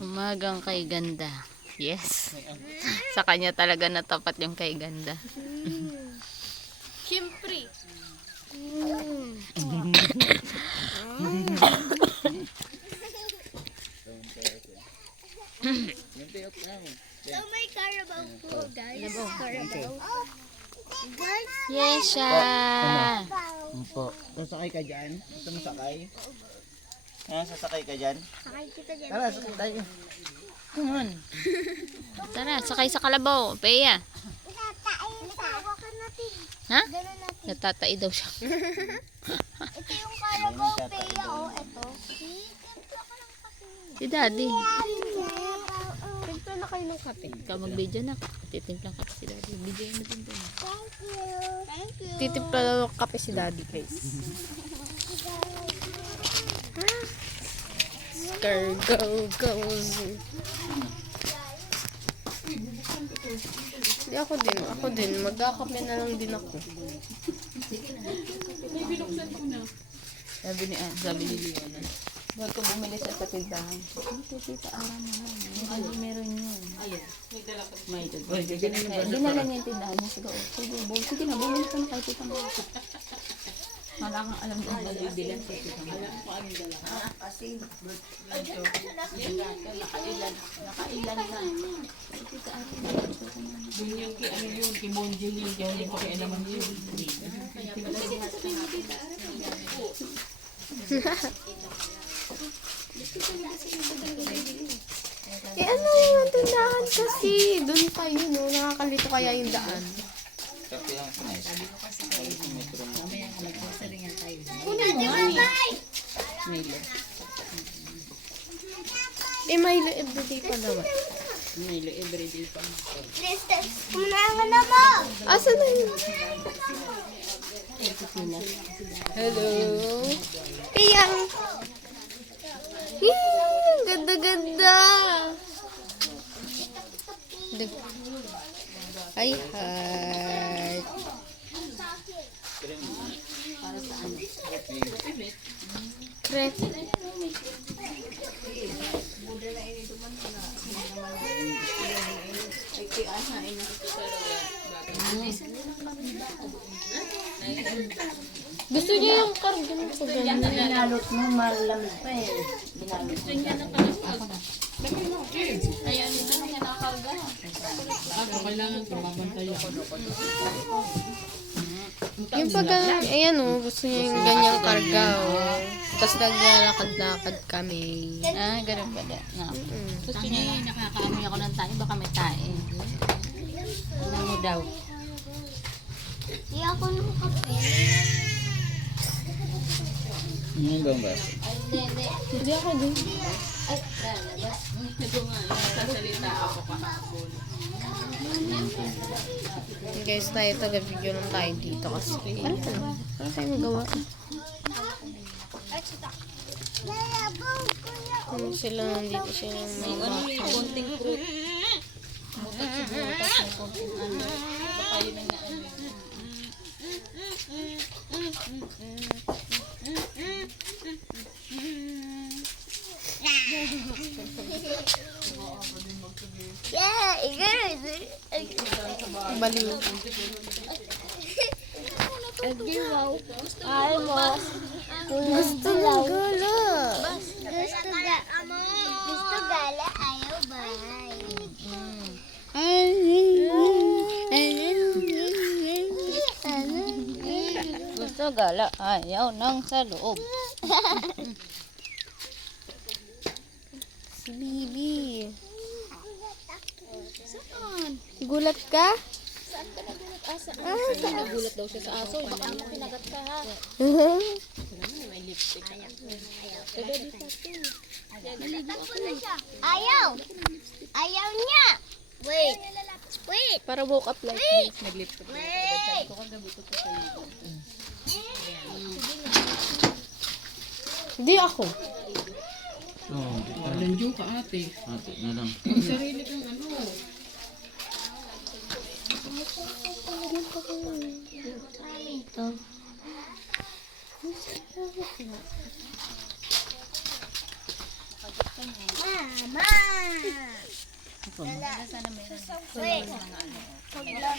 Umagang kay ganda. Yes. Sa kanya talaga natapat yung kay ganda. Siyempre. So may Carabao po, guys. Carabao. Guys, Yes, siya. Opo. Sasakay ka dyan? Gusto mo sakay? Ha? Sasakay ka dyan? sakay kita dyan. Tara, sakay tayo. Come on. Tara, sakay sa kalabaw. Peya. Hawakan natin. Ha? Ganun natin. Natatai daw siya. Ito yung Carabao Peya, oh. Ito. Si daddy. Tigto na kayo ng kape. Ikaw mag-video na. Titimplang kape si daddy. Video mo din doon. Thank you. Thank you. Titipla daw kape si daddy, guys. Skr, go, go. Hindi ako din. Magkakape na lang din ako. Sabi ni Leona. Ba't ko bumili sa katildahan? Ito, tita, aram mo lang. Hindi meron yun. Ayun. May dala. Dinala niya yung tindahan niya. Sige na, bumili ka na kay tita mo. Wala kang alam kung ano yung bilang sa tita mo. Alam ko anong dala. Kasi, nakailan na. Tita, aram mo. Yun yung kay Monji yung hindi ko kaya naman yun. Sige na, sabihin mo tita, aram mo. Eh ano yung tindahan kasi? Doon tayo, no? Nakakalito kaya yung daan. Kape lang sa nice. Milo. Eh, Milo everyday pa naman. Milo everyday pa. Kumain na mo. Asa na yun? Hello? Piyang! Ganda-ganda! Ay, heart. Crepe. Gusto niya yung karga ng paganda. Binalot mo, malamig pa eh. Binalot mo. Ayan, ito na siya nakakarga. Kailangan kumabantay ako. Yung pag, ayan o, gusto niya yung ganyang karga o. Tapos naglalakad-lakad kami. Ah, ganun ba da? Gusto niya yung nakakaamoy ako ng tae, baka may tae. Ano mo daw? Di ako ng kape. Ano ba ba? Hindi ako din. Ito nga, sasalita ako kahapon. Guys, taga-video lang tayo dito kasi. Ano tayo magawa? Kung sila nandito sila may Ano yung konting fruit? Butas siguro, tapos may konting ano. Baka yun ang naano. Yeah, baliw. Wow. Ay mo. Gusto ng gala. Gusto gala, ayaw ba? Gusto gala, ayaw nang sa loob. Si Bibi. Gulat ka? Nagulat daw siya sa aso, baka mo kinagat ka ha. May lipstick. Ayaw. Ayaw niya. Wait. Wait. Para woke up like this. Nag-lipstick. Wait. Ko kagabi ko sa ligo. Hindi ako. Oo. Landiyo ka ate. Ate na lang. Sarili kang ano. Ito. Mama. Sana meron. Wait. Mga ano. Pagla